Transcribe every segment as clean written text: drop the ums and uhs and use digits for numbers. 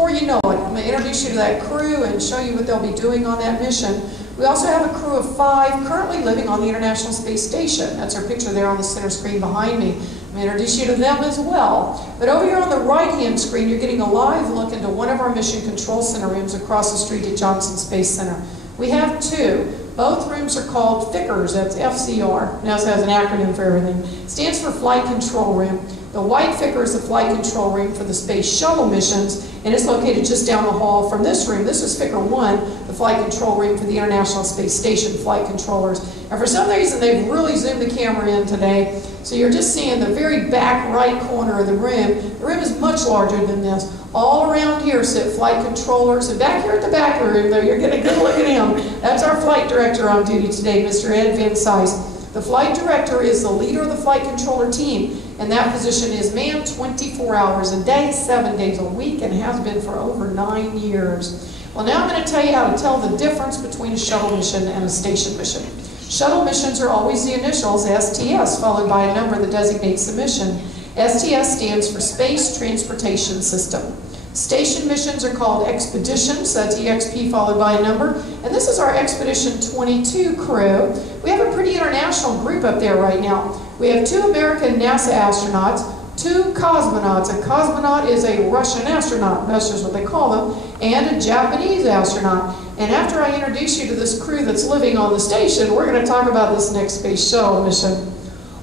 before you know it, I'm going to introduce you to that crew and show you what they'll be doing on that mission. We also have a crew of 5 currently living on the International Space Station. That's our picture there on the center screen behind me. I'm going to introduce you to them as well. But over here on the right-hand screen, you're getting a live look into one of our Mission Control Center rooms across the street at Johnson Space Center. We have 2. Both rooms are called FCRs, that's FCR. Now it has an acronym for everything. It stands for Flight Control Room. The white FCR is the flight control room for the space shuttle missions, and it's located just down the hall from this room. This is FCR 1, the flight control room for the International Space Station flight controllers. And for some reason, they've really zoomed the camera in today, so you're just seeing the very back right corner of the room. The room is much larger than this. All around here sit flight controllers, and back here at the back of the room, though, you're getting a good look at him. That's our flight director on duty today, Mr. Ed Van Sice. The flight director is the leader of the flight controller team, and that position is manned 24 hours a day, 7 days a week, and has been for over 9 years. Well, now I'm going to tell you how to tell the difference between a shuttle mission and a station mission. Shuttle missions are always the initials STS, followed by a number that designates the mission. STS stands for Space Transportation System. Station missions are called expeditions, that's EXP followed by a number, and this is our Expedition 22 crew. We have a pretty international group up there right now. We have 2 American NASA astronauts, 2 cosmonauts. A cosmonaut is a Russian astronaut, that's just what they call them, and a Japanese astronaut. And after I introduce you to this crew that's living on the station, we're going to talk about this next space shuttle mission.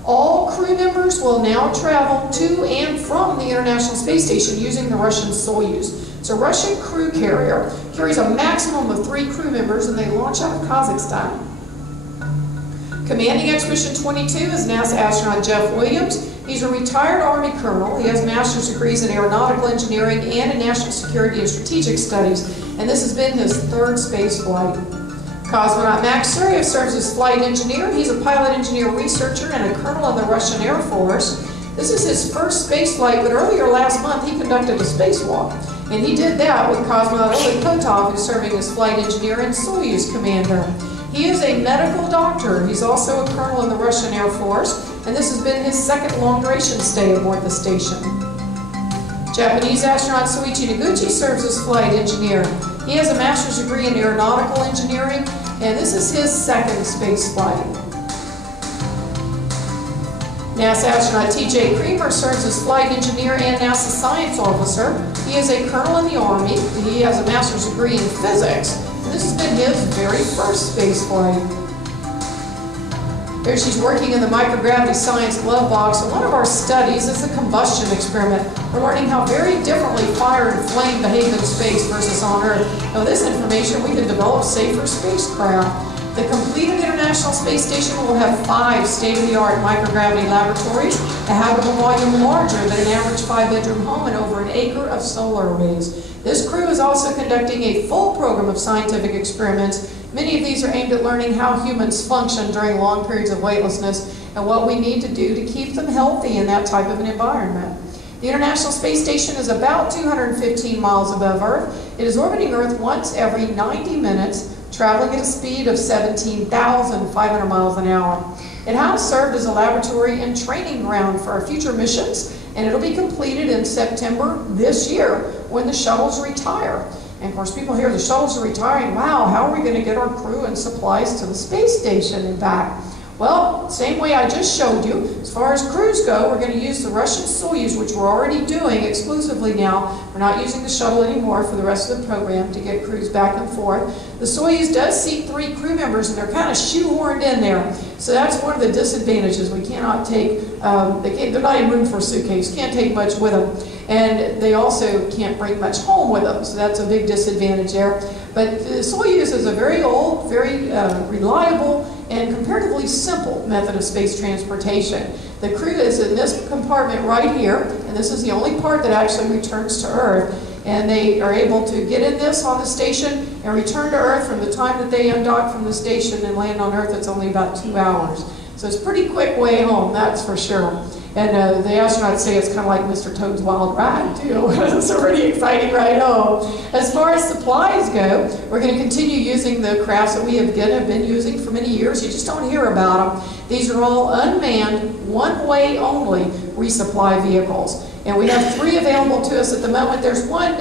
All crew members will now travel to and from the International Space Station using the Russian Soyuz. It's a Russian crew carrier. It carries a maximum of 3 crew members, and they launch out of Kazakhstan. Commanding Expedition 22 is NASA astronaut Jeff Williams. He's a retired Army colonel. He has master's degrees in aeronautical engineering and in national security and strategic studies, and this has been his 3rd space flight. Cosmonaut Max Suryev serves as flight engineer. He's a pilot engineer researcher and a colonel in the Russian Air Force. This is his first space flight, but earlier last month he conducted a spacewalk. And he did that with cosmonaut Checotah, who's serving as flight engineer and Soyuz commander. He is a medical doctor. He's also a colonel in the Russian Air Force, and this has been his 2nd long-duration stay aboard the station. Japanese astronaut Soichi Noguchi serves as flight engineer. He has a master's degree in aeronautical engineering, and this is his 2nd space flight. NASA astronaut T.J. Creamer serves as flight engineer and NASA science officer. He is a colonel in the Army. He has a master's degree in physics, and this has been his very 1st space flight. Here she's working in the microgravity science glove box, and one of our studies is the combustion experiment. We're learning how very differently fire and flame behave in space versus on Earth. And with this information, we can develop safer spacecraft. The completed International Space Station will have 5 state-of-the-art microgravity laboratories, a habitable volume larger than an average 5-bedroom home, and over 1 acre of solar arrays. This crew is also conducting a full program of scientific experiments. Many of these are aimed at learning how humans function during long periods of weightlessness and what we need to do to keep them healthy in that type of an environment. The International Space Station is about 215 miles above Earth. It is orbiting Earth once every 90 minutes, traveling at a speed of 17,500 miles an hour. It has served as a laboratory and training ground for our future missions, and it'll be completed in September this year when the shuttles retire. And of course, people hear the shuttles are retiring. Wow, how are we going to get our crew and supplies to the space station and back? Well, same way I just showed you. As far as crews go, we're going to use the Russian Soyuz, which we're already doing exclusively now. We're not using the shuttle anymore for the rest of the program to get crews back and forth. The Soyuz does seat 3 crew members, and they're kind of shoehorned in there. So that's one of the disadvantages. We cannot take, they're not even room for a suitcase. Can't take much with them. And they also can't bring much home with them. So that's a big disadvantage there. But the Soyuz is a very old, very reliable, and comparatively simple method of space transportation. The crew is in this compartment right here, and this is the only part that actually returns to Earth. And they are able to get in this on the station and return to Earth. From the time that they undock from the station and land on Earth, it's only about 2 hours. So it's a pretty quick way home, that's for sure. And the astronauts say it's kind of like Mr. Toad's Wild Ride, too. It's a pretty exciting ride home. As far as supplies go, we're going to continue using the crafts that we have been using for many years. You just don't hear about them. These are all unmanned, one-way only resupply vehicles. And we have 3 available to us at the moment. There's one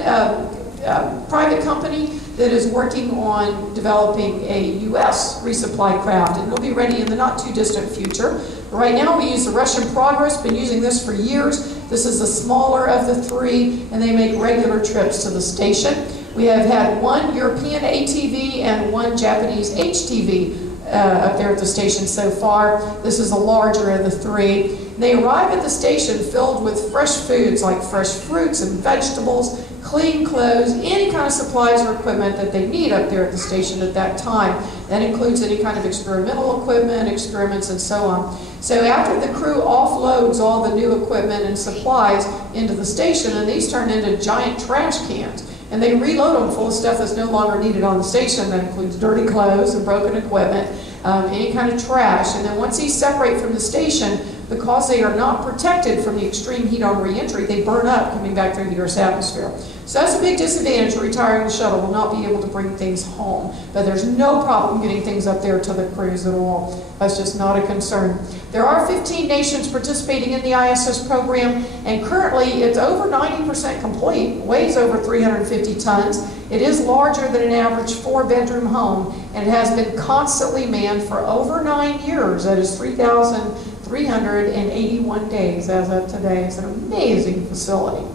private company that is working on developing a U.S. resupply craft, and it'll be ready in the not too distant future. Right now we use the Russian Progress, been using this for years. This is the smaller of the three, and they make regular trips to the station. We have had one European ATV and one Japanese HTV up there at the station so far. This is the larger of the three. They arrive at the station filled with fresh foods like fresh fruits and vegetables, clean clothes, any kind of supplies or equipment that they need up there at the station at that time. That includes any kind of experimental equipment, experiments, and so on. So after the crew offloads all the new equipment and supplies into the station, and these turn into giant trash cans, and they reload them full of stuff that's no longer needed on the station. That includes dirty clothes and broken equipment, any kind of trash. And then once these separate from the station, because they are not protected from the extreme heat on re-entry, they burn up coming back through the Earth's atmosphere. So that's a big disadvantage of retiring the shuttle. Will not be able to bring things home. But there's no problem getting things up there to the crews at all. That's just not a concern. There are 15 nations participating in the ISS program, and currently it's over 90% complete, weighs over 350 tons. It is larger than an average 4-bedroom home, and it has been constantly manned for over 9 years. That is 3,381 days as of today. It's an amazing facility.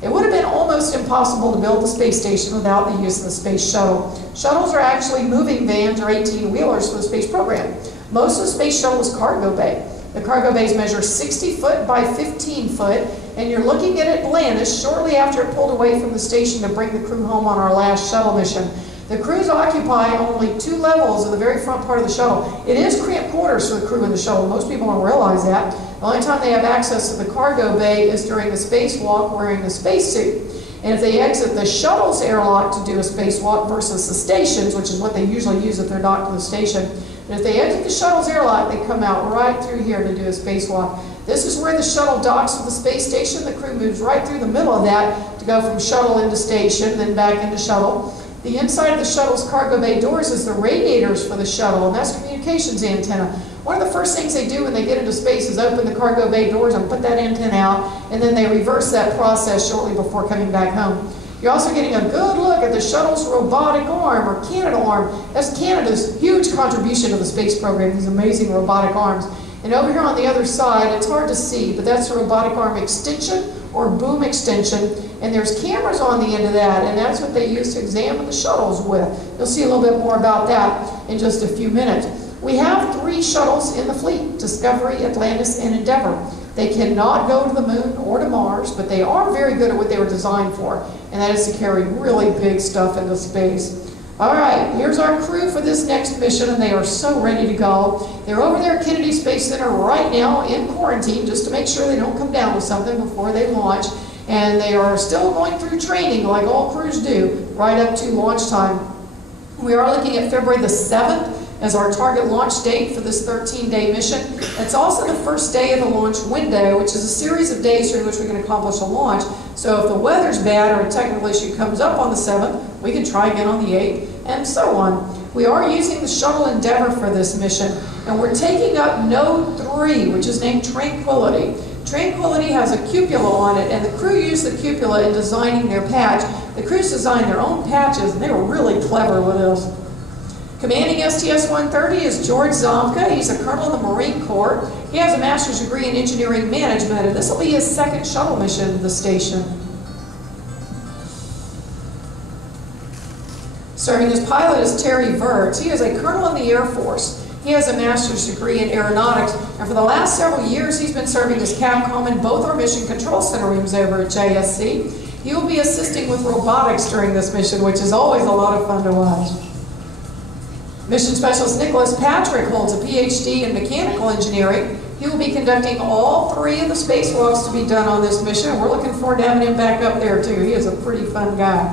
It would have been almost impossible to build the space station without the use of the space shuttle. Shuttles are actually moving vans or 18-wheelers for the space program. Most of the space shuttle is cargo bay. The cargo bays measure 60 foot by 15 foot, and you're looking at Atlantis shortly after it pulled away from the station to bring the crew home on our last shuttle mission. The crews occupy only 2 levels of the very front part of the shuttle. It is cramped quarters for the crew in the shuttle. Most people don't realize that. The only time they have access to the cargo bay is during the spacewalk wearing the spacesuit. And if they exit the shuttle's airlock to do a spacewalk versus the station's, which is what they usually use if they're docked to the station, and if they exit the shuttle's airlock, they come out right through here to do a spacewalk. This is where the shuttle docks with the space station. The crew moves right through the middle of that to go from shuttle into station, then back into shuttle. The inside of the shuttle's cargo bay doors is the radiators for the shuttle, and that's communications antenna. One of the first things they do when they get into space is open the cargo bay doors and put that antenna out, and then they reverse that process shortly before coming back home. You're also getting a good look at the shuttle's robotic arm, or Canada arm. That's Canada's huge contribution to the space program, these amazing robotic arms. And over here on the other side, it's hard to see, but that's a robotic arm extension or boom extension, and there's cameras on the end of that, and that's what they use to examine the shuttles with. You'll see a little bit more about that in just a few minutes. We have 3 shuttles in the fleet: Discovery, Atlantis, and Endeavour. They cannot go to the moon or to Mars, but they are very good at what they were designed for, and that is to carry really big stuff into space. All right, here's our crew for this next mission, and they are so ready to go. They're over there at Kennedy Space Center right now in quarantine just to make sure they don't come down with something before they launch. And they are still going through training like all crews do right up to launch time. We are looking at February the 7th as our target launch date for this 13-day mission. It's also the first day of the launch window, which is a series of days during which we can accomplish a launch. So if the weather's bad or a technical issue comes up on the 7th, we can try again on the 8th, and so on. We are using the shuttle Endeavour for this mission, and we're taking up Node 3, which is named Tranquility. Tranquility has a cupola on it, and the crew used the cupola in designing their patch. The crews designed their own patches, and they were really clever with this. Commanding STS-130 is George Zomka. He's a colonel in the Marine Corps. He has a master's degree in engineering management, and this will be his 2nd shuttle mission to the station. Serving as pilot is Terry Virts. He is a colonel in the Air Force. He has a master's degree in aeronautics, and for the last several years he's been serving as Capcom in both our mission control center rooms over at JSC. He will be assisting with robotics during this mission, which is always a lot of fun to watch. Mission Specialist Nicholas Patrick holds a PhD in mechanical engineering. He will be conducting all 3 of the spacewalks to be done on this mission, and we're looking forward to having him back up there too. He is a pretty fun guy.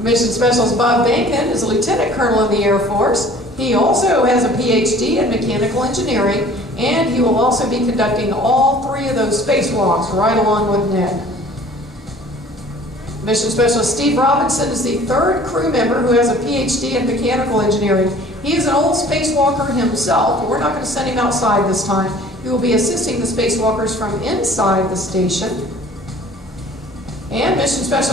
Mission Specialist Bob Bankin is a lieutenant colonel in the Air Force. He also has a PhD in mechanical engineering, and he will also be conducting all 3 of those spacewalks right along with Ned. Mission Specialist Steve Robinson is the 3rd crew member who has a PhD in mechanical engineering. He is an old spacewalker himself, but we're not going to send him outside this time. He will be assisting the spacewalkers from inside the station. And Mission Specialist